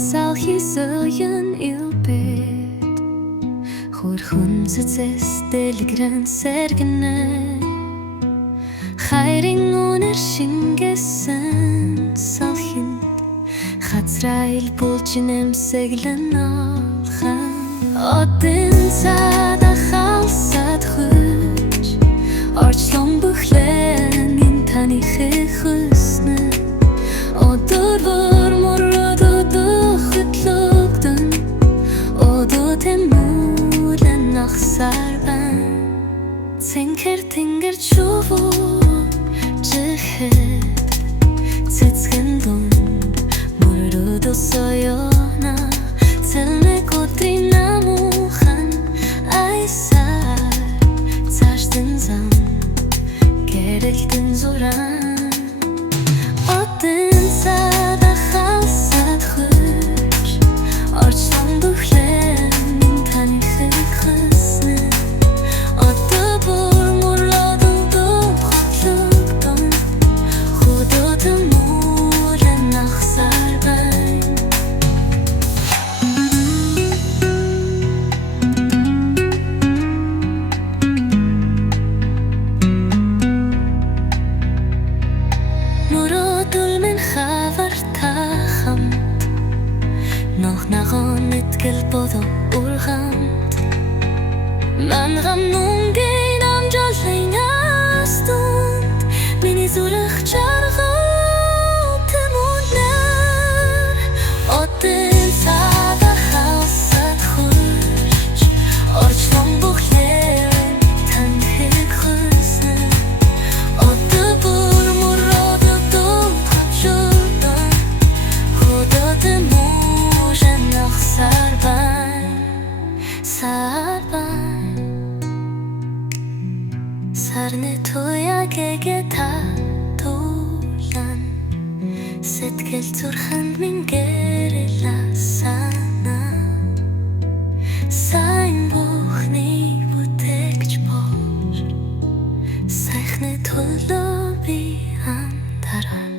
sao khi sơ yên yêu bệt Hur hun zes deligren sergene Хайрын үнэр шингэсэн салхин Хацраил болж нэмсэглэн алхан Одын цаада халсад хүч Орчлон бүхлэн ин таныхы хүснэ Одор вормор ододох хөтлөгдөн Одо тэмүүлэн ахсарбан Цэнхэр тэнгэр чувуу Жихэд цэцгэн дун Мөрөдө соёна Цэлнэ котрин намухан Айсар Цаштын зам Гэрэлтэн зуран Одын цаада халсад хүч Орчлон бүхлэн ин таныхы хүснэ Noch nagon itkell bodo urgant Man gam nun gein am jollein astund Mini zulach chargot temuner Otten sada halsat khurch Orchlong buchlen tan hek khusne Otte bur murado dum khachuldan Khuda temu Sarban Sarne tuya gege tatulan Setkel zurhan min gerilla sana Sain buchni butekch bor Saichne tullo bi andaran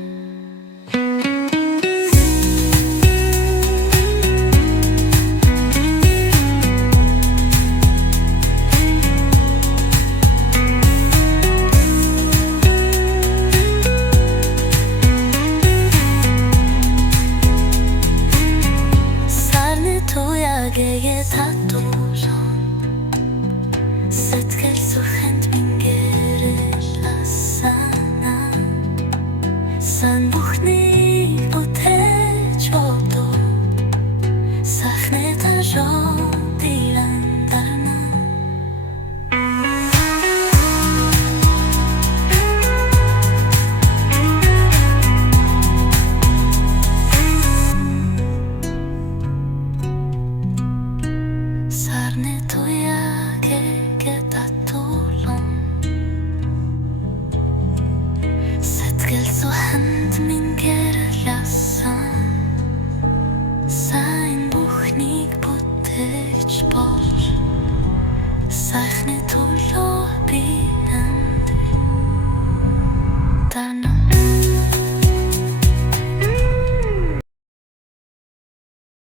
Gege tatulan Set